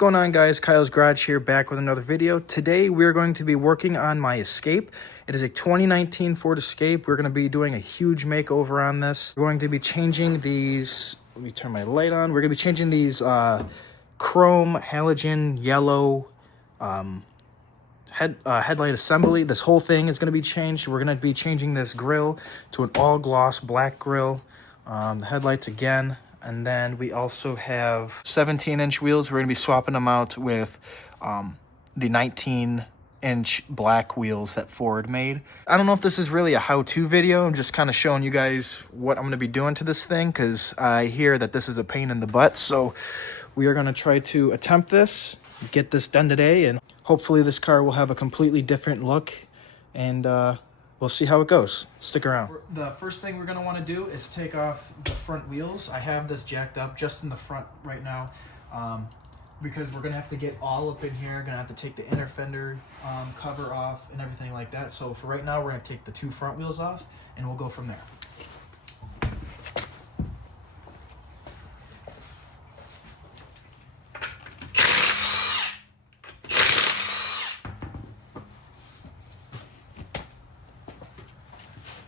Going on, guys? Kyle's Garage here, back with another video. Today we're going to be working on my Escape. It is a 2019 Ford Escape. We're going to be doing a huge makeover on this. We're going to be changing these, let me turn my light on. We're going to be changing these chrome halogen yellow headlight assembly. This whole thing is going to be changed. We're going to be changing this grille to an all gloss black grille. The headlights again. And then we also have 17-inch wheels. We're going to be swapping them out with the 19-inch black wheels that Ford made. I don't know if this is really a how-to video. I'm just kind of showing you guys what I'm going to be doing to this thing because I hear that this is a pain in the butt. So we are going to try to attempt this, get this done today, and hopefully this car will have a completely different look, and we'll see how it goes. Stick around. The first thing we're going to want to do is take off the front wheels. I have this jacked up just in the front right now because we're going to have to get all up in here. Going to have to take the inner fender cover off and everything like that. So for right now, we're going to take the two front wheels off and we'll go from there.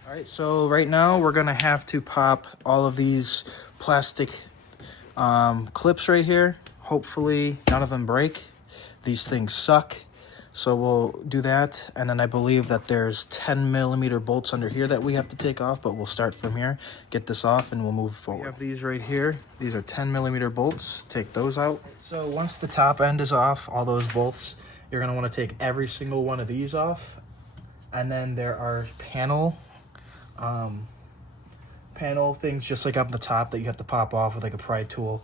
All right, so right now we're gonna have to pop all of these plastic clips right here. Hopefully none of them break. These things suck. So we'll do that. And then I believe that there's 10mm bolts under here that we have to take off, but we'll start from here, get this off, and we'll move forward. We have these right here. These are 10mm bolts. Take those out. So once the top end is off, all those bolts, you're gonna wanna take every single one of these off. And then there are panel things just like up the top that you have to pop off with like a pry tool.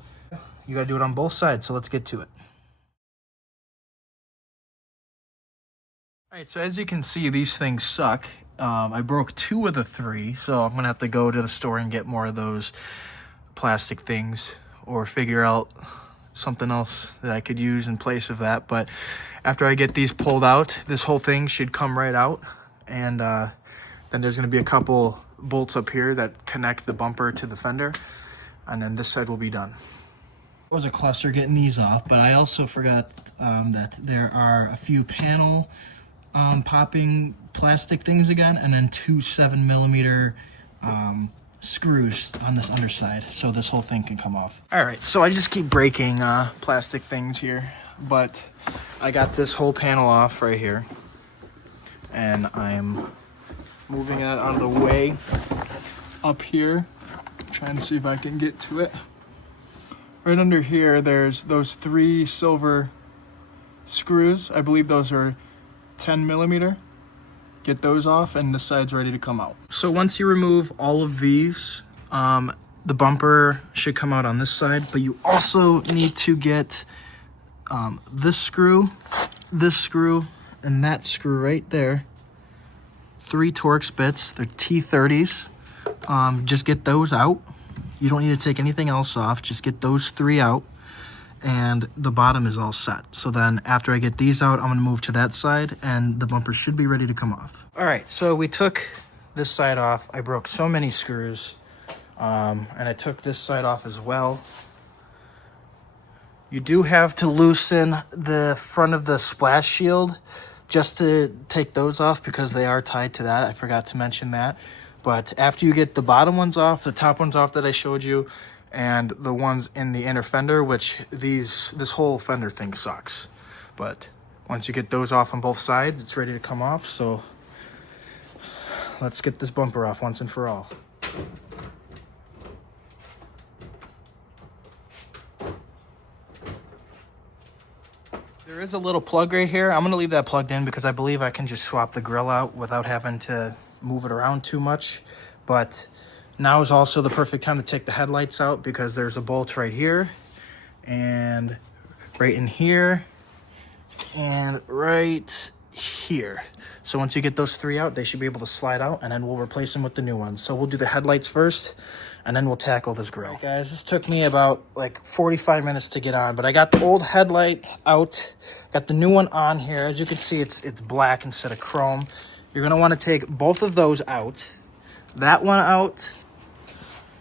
You gotta do it on both sides, so let's get to it. All right, so as you can see, these things suck. I broke 2 of the 3, so I'm gonna have to go to the store and get more of those plastic things or figure out something else that I could use in place of that. But after I get these pulled out, this whole thing should come right out, and then there's going to be a couple bolts up here that connect the bumper to the fender, and then this side will be done. It was a cluster getting these off, but I also forgot that there are a few panel popping plastic things again, and then 2 7mm screws on this underside, so this whole thing can come off. All right, so I just keep breaking plastic things here, but I got this whole panel off right here, and I'm moving it out of the way up here, trying to see if I can get to it. Right under here, there's those 3 silver screws. I believe those are 10mm. Get those off, and this side's ready to come out. So once you remove all of these, the bumper should come out on this side, but you also need to get this screw, and that screw right there. 3 Torx bits, they're T30s. Just get those out. You don't need to take anything else off, just get those 3 out, and the bottom is all set. So then after I get these out, I'm gonna move to that side, and the bumper should be ready to come off. All right, so we took this side off. I broke so many screws, and I took this side off as well. You do have to loosen the front of the splash shield just to take those off because they are tied to that. I forgot to mention that. But after you get the bottom ones off, the top ones off that I showed you, and the ones in the inner fender, which this whole fender thing sucks. But once you get those off on both sides, it's ready to come off. So let's get this bumper off once and for all. There is a little plug right here. I'm going to leave that plugged in because I believe I can just swap the grill out without having to move it around too much. But now is also the perfect time to take the headlights out because there's a bolt right here and right in here and right here. So once you get those 3 out, they should be able to slide out, and then we'll replace them with the new ones. So we'll do the headlights first, and then we'll tackle this grill. Right, guys, this took me about like 45 minutes to get on, but I got the old headlight out, got the new one on here. As you can see, it's black instead of chrome. You're gonna want to take both of those out, that one out,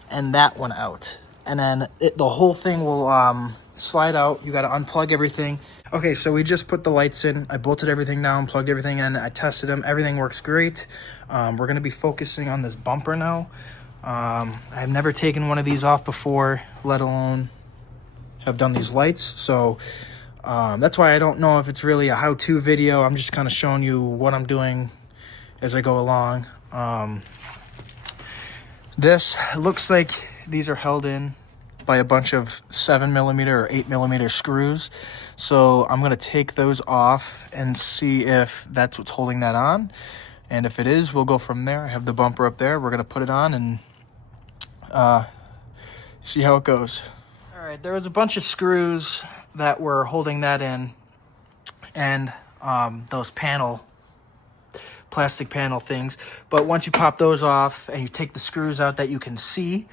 and that one out, and then the whole thing will slide out. You got to unplug everything. Okay, so we just put the lights in. I bolted everything down, plugged everything in. I tested them. Everything works great. We're going to be focusing on this bumper now. I've never taken one of these off before, let alone have done these lights. So that's why I don't know if it's really a how-to video. I'm just kind of showing you what I'm doing as I go along. This looks like these are held in by a bunch of 7mm or 8mm screws. So I'm gonna take those off and see if that's what's holding that on. And if it is, we'll go from there. I have the bumper up there. We're gonna put it on and see how it goes. All right, there was a bunch of screws that were holding that in, and those plastic panel things. But once you pop those off and you take the screws out that you can see,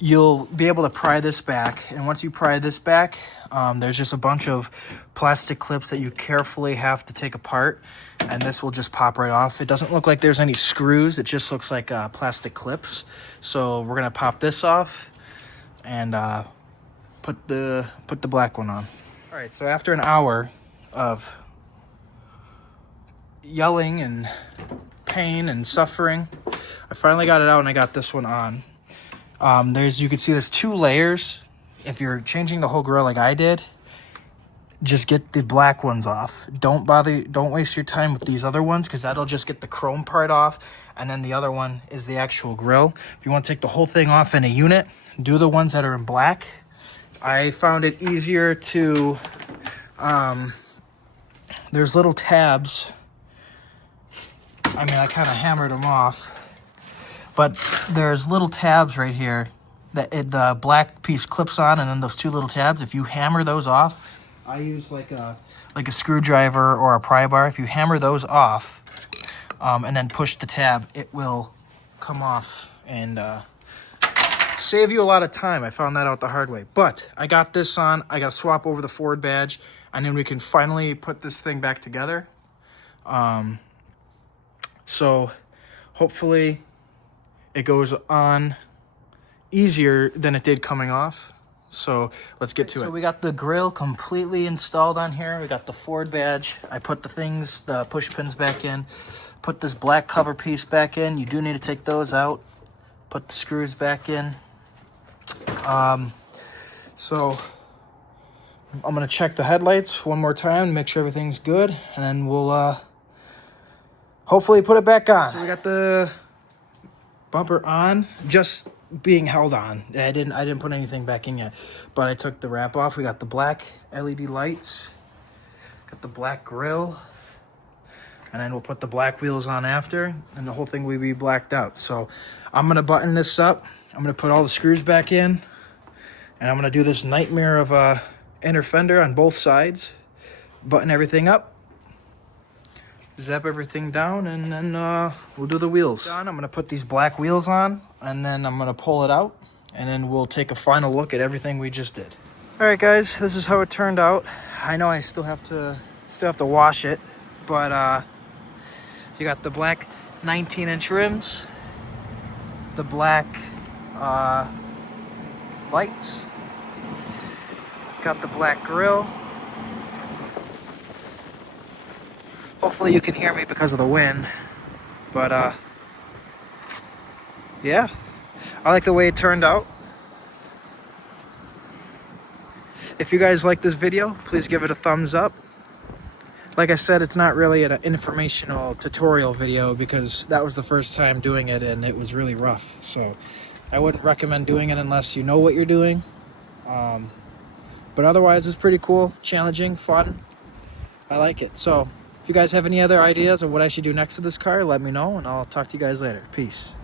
you'll be able to pry this back. And once you pry this back, there's just a bunch of plastic clips that you carefully have to take apart, and this will just pop right off. It doesn't look like there's any screws. It just looks like plastic clips. So we're gonna pop this off and put the black one on. All right, so after an hour of yelling and pain and suffering, I finally got it out and I got this one on. You can see there's 2 layers. If you're changing the whole grill like I did, just get the black ones off. Don't waste your time with these other ones, because that'll just get the chrome part off, and then the other one is the actual grill. If you want to take the whole thing off in a unit, do the ones that are in black. I found it easier to, there's little tabs. I mean, I kind of hammered them off, but there's little tabs right here that the black piece clips on, and then those 2 little tabs, if you hammer those off, I use like a screwdriver or a pry bar. If you hammer those off and then push the tab, it will come off and save you a lot of time. I found that out the hard way. But I got this on. I got to swap over the Ford badge, and then we can finally put this thing back together. So hopefully it goes on easier than it did coming off. So let's get to it. So we got the grill completely installed on here. We got the Ford badge. I put the push pins back in, put this black cover piece back in. You do need to take those out, put the screws back in. So I'm gonna check the headlights one more time, make sure everything's good, and then we'll hopefully put it back on. So we got the bumper on, just being held on. I didn't put anything back in yet, but I took the wrap off. We got the black LED lights, got the black grill, and then we'll put the black wheels on after, and the whole thing will be blacked out. So I'm gonna button this up. I'm gonna put all the screws back in, and I'm gonna do this nightmare of a inner fender on both sides, button everything up, zap everything down, and then we'll do the wheels. I'm gonna put these black wheels on, and then I'm gonna pull it out, and then we'll take a final look at everything we just did. All right, guys, this is how it turned out. I know I still have to wash it, but you got the black 19-inch rims, the black lights, got the black grill. Hopefully you can hear me because of the wind, but yeah, I like the way it turned out. If you guys like this video, please give it a thumbs up. Like I said, it's not really an informational tutorial video because that was the first time doing it and it was really rough. So I wouldn't recommend doing it unless you know what you're doing. But otherwise, it's pretty cool, challenging, fun. I like it. So if you guys have any other ideas of what I should do next to this car, let me know, and I'll talk to you guys later. Peace.